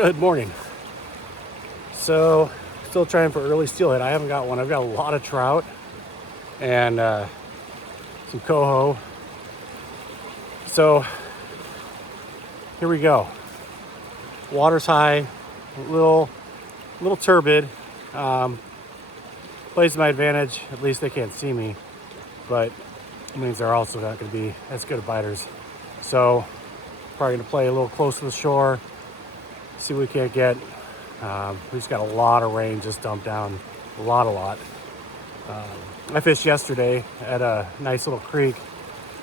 Good morning. So, still trying for early steelhead. I haven't got one. I've got a lot of trout and some coho. So, here we go. Water's high, a little turbid. Plays to my advantage. At least they can't see me, but it means they're also not going to be as good at biters. So, probably going to play a little close to the shore. See what we can't get. We just got a lot of rain just dumped down. A lot. I fished yesterday at a nice little creek,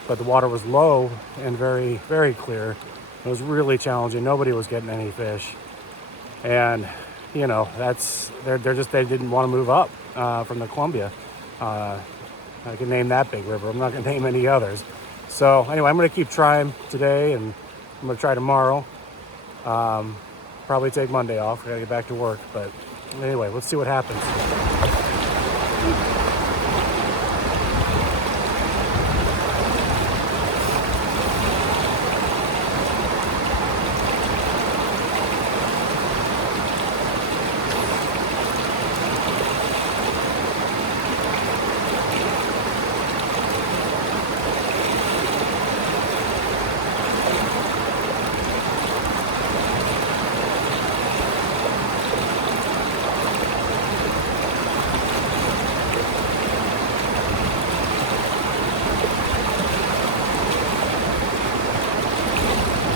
but the water was low and very, very clear. It was really challenging. Nobody was getting any fish. And, you know, they didn't want to move up from the Columbia. I can name that big river. I'm not going to name any others. So anyway, I'm going to keep trying today, and I'm going to try tomorrow. Probably take Monday off. I gotta get back to work. But anyway, let's see what happens.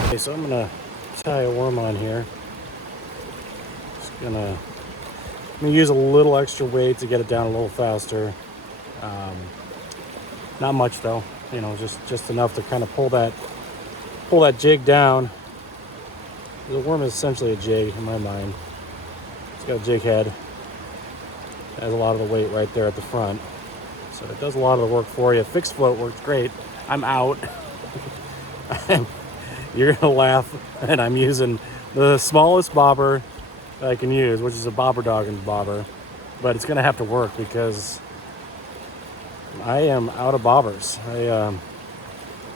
Okay, so I'm gonna tie a worm on here. I'm gonna use a little extra weight to get it down a little faster. Not much though, you know, just enough to kind of pull that jig down. The worm is essentially a jig in my mind. It's got a jig head. It has a lot of the weight right there at the front, so it does a lot of the work for you. Fixed float works great. I'm out. You're gonna laugh, and I'm using the smallest bobber that I can use, which is a bobber dog and bobber, but it's gonna have to work because I am out of bobbers.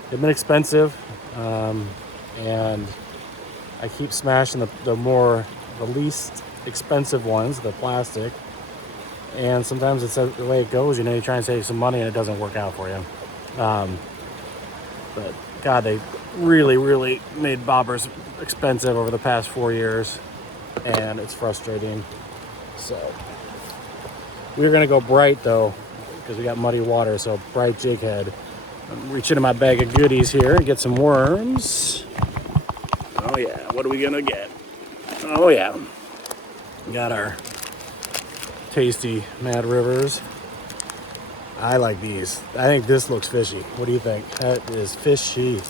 They've been expensive, and I keep smashing the least expensive ones, the plastic, and sometimes it's the way it goes. You know, you try and save some money and it doesn't work out for you. But God, they really made bobbers expensive over the past 4 years, and it's frustrating. So we're gonna go bright though, because we got muddy water. So bright jig head. I'm reaching in my bag of goodies here and get some worms. Oh yeah, what are we gonna get? Oh yeah, we got our tasty Mad Rivers. I like these. I think this looks fishy. What do you think? That is fishy.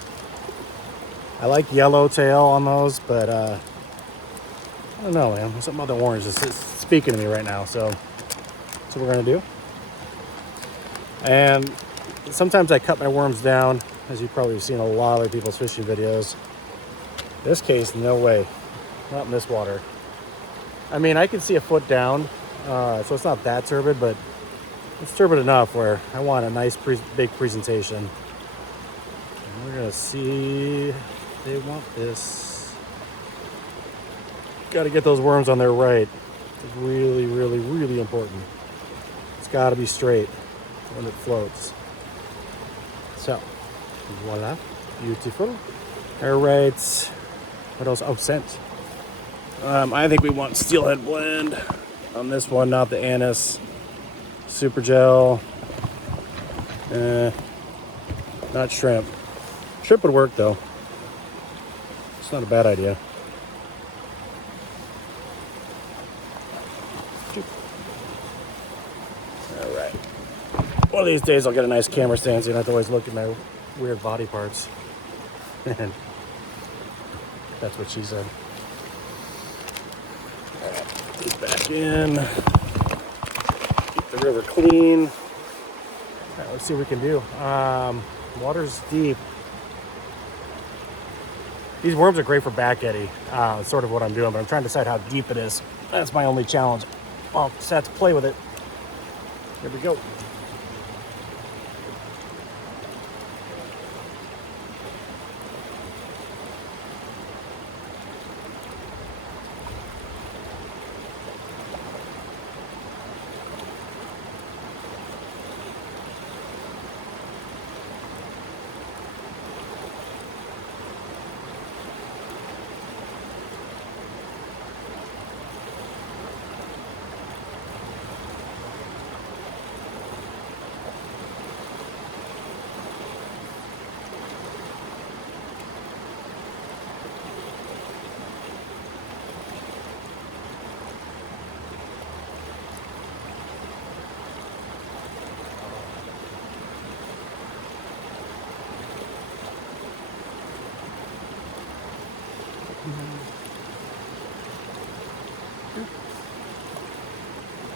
I like yellow tail on those, but I don't know, man. Something about the orange is speaking to me right now. So that's what we're gonna do. And sometimes I cut my worms down, as you've probably seen a lot of people's fishing videos. In this case, no way. Not in this water. I mean, I can see a foot down, so it's not that turbid, but it's turbid enough where I want a nice big presentation. And we're gonna see if they want this. Got to get those worms on there right. It's really important. It's got to be straight when it floats. So, voila, beautiful. All right, what else? Oh, scent. I think we want steelhead blend on this one, not the anise. Super gel. Not shrimp. Shrimp would work though. It's not a bad idea. All right. One of these days I'll get a nice camera stand so you don't have to always look at my weird body parts. That's what she said. All right, put these back in. Keep the river clean. All right, let's see what we can do. Water's deep. These worms are great for back eddy. It's sort of what I'm doing, but I'm trying to decide how deep it is. That's my only challenge. I'll just have to play with it. Here we go.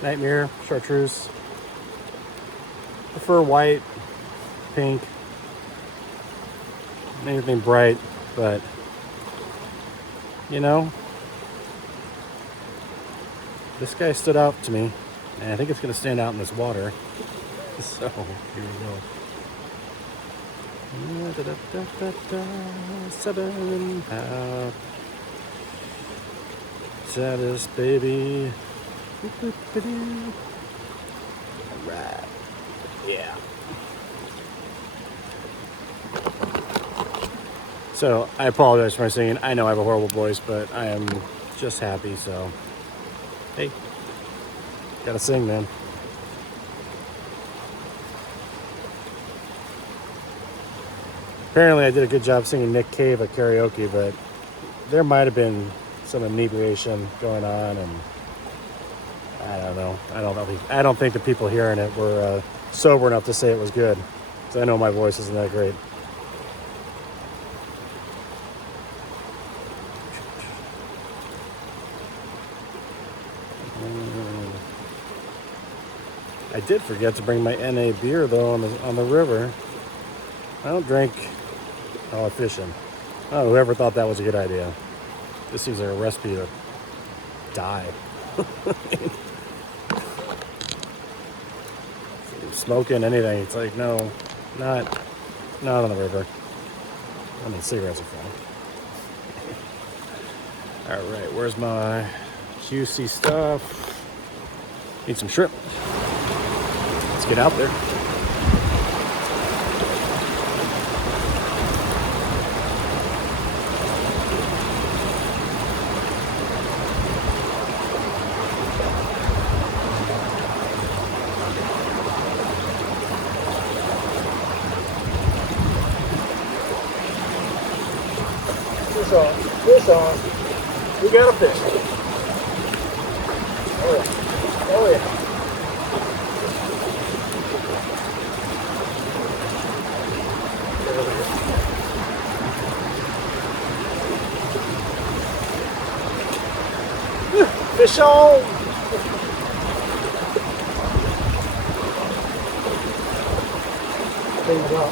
Nightmare, chartreuse. Prefer white, pink, anything bright, but you know, this guy stood out to me, and I think it's going to stand out in this water. So, here we go. 7.5. Saddest baby. Alright. Yeah. So, I apologize for my singing. I know I have a horrible voice, but I am just happy, so. Hey. Gotta sing, man. Apparently I did a good job singing Nick Cave at karaoke, but there might have been some inebriation going on, and I don't know. I don't think the people hearing it were sober enough to say it was good. So I know my voice isn't that great. I did forget to bring my NA beer though on the river. I don't drink while I'm fishing. I don't know whoever thought that was a good idea. This seems like a recipe to die. Smoking anything, it's like no, not on the river. I mean, cigarettes are fun. All right, where's my juicy stuff? Need some shrimp. Let's get out there. Fish on. We got a fish. Oh yeah. Oh yeah. Fish on. There you go.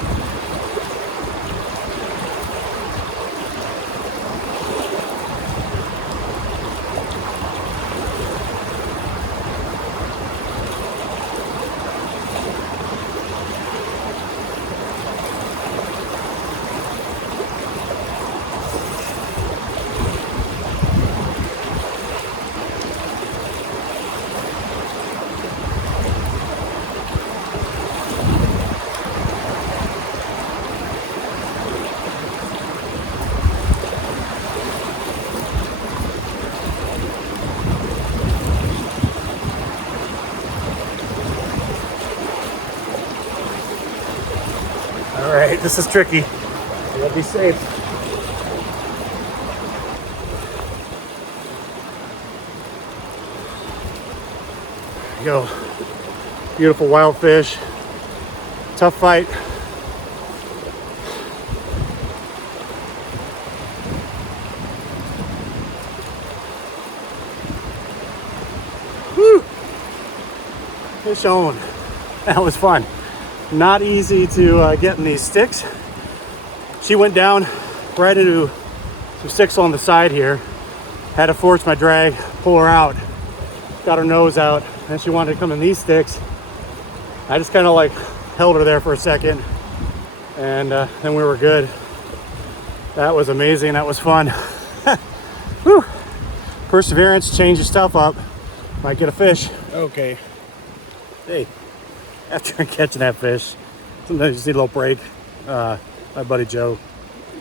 All right, this is tricky. You gotta be safe. There you go. Beautiful wild fish. Tough fight. Woo! Fish on. That was fun. Not easy to get in these sticks. She went down right into some sticks on the side here. Had to force my drag, pull her out. Got her nose out, and she wanted to come in these sticks. I just kind of like held her there for a second, and then we were good. That was amazing. That was fun. Whew. Perseverance, change your stuff up. Might get a fish. Okay. Hey. After catching that fish, sometimes you just need a little break. My buddy Joe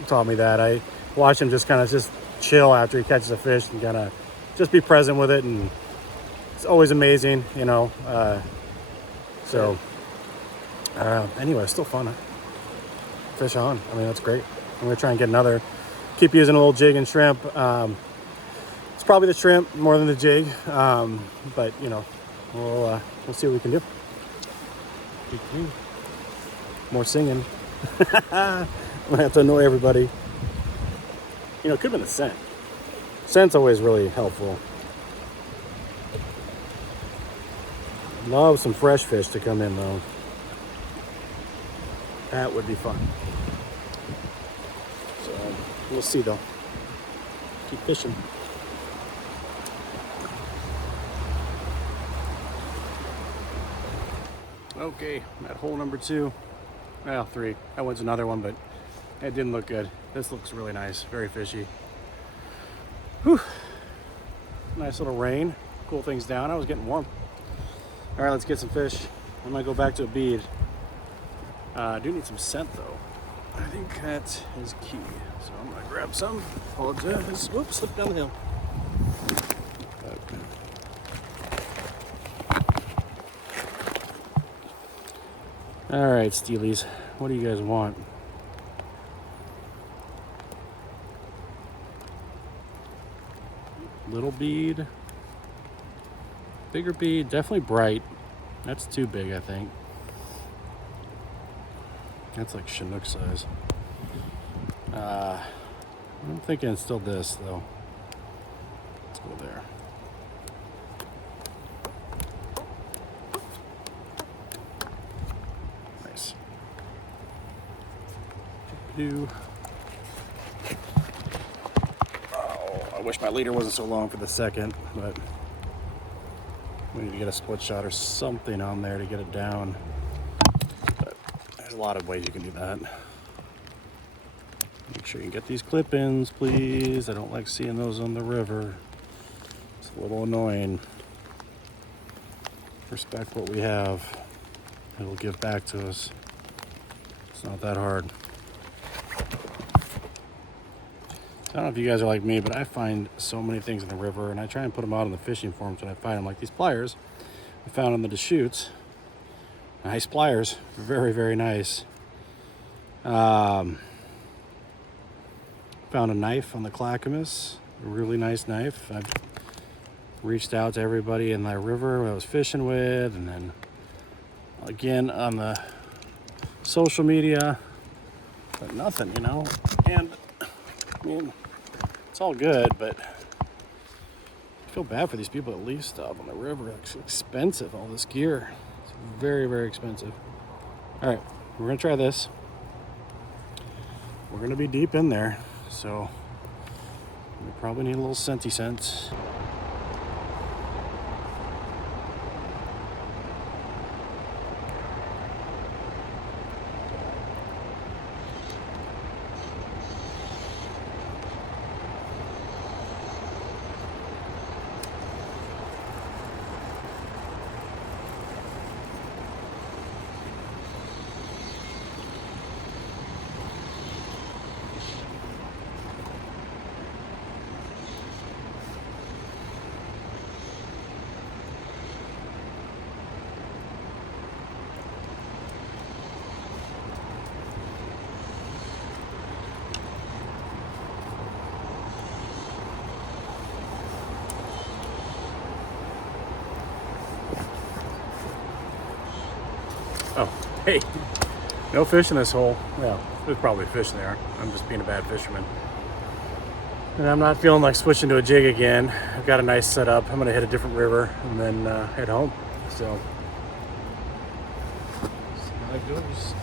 taught me that. I watch him just kind of just chill after he catches a fish and kind of just be present with it, and it's always amazing, you know. Anyway, it's still fun. Fish on. I mean, that's great. I'm gonna try and get another. Keep using a little jig and shrimp. It's probably the shrimp more than the jig, but you know, we'll see what we can do. More singing. I'm gonna have to annoy everybody. You know, it could have been the scent. Scent's always really helpful. Love some fresh fish to come in though. That would be fun. So we'll see though. Keep fishing. Okay, I'm at hole number 2. Well, 3. That one's another one, but it didn't look good. This looks really nice, very fishy. Whew. Nice little rain, cool things down. I was getting warm. All right, let's get some fish. I might go back to a bead. I do need some scent though. I think that is key. So I'm gonna grab some. Apologize. Whoops, slipped down the hill. All right, Steelies, what do you guys want? Little bead, bigger bead, definitely bright. That's too big, I think. That's like Chinook size. I'm thinking it's still this though. Let's go there. Nice. Oh, I wish my leader wasn't so long for the second, but we need to get a split shot or something on there to get it down. But there's a lot of ways you can do that. Make sure you get these clip-ins, please. I don't like seeing those on the river. It's a little annoying. Respect what we have. It will give back to us. It's not that hard. I don't know if you guys are like me, but I find so many things in the river, and I try and put them out on the fishing forums when I find them, like these pliers I found on the Deschutes. Nice pliers, very, very nice. Found a knife on the Clackamas, a really nice knife. I've reached out to everybody in the river I was fishing with, and then again on the social media, but nothing, you know. And I mean, it's all good, but I feel bad for these people that leave stuff on the river. It's expensive, all this gear. It's very, very expensive. All right, we're gonna try this. We're gonna be deep in there, so we probably need a little scenty scent. Oh, hey, no fish in this hole. Well, there's probably fish there. I'm just being a bad fisherman. And I'm not feeling like switching to a jig again. I've got a nice setup. I'm gonna hit a different river and then head home. So, see how it goes.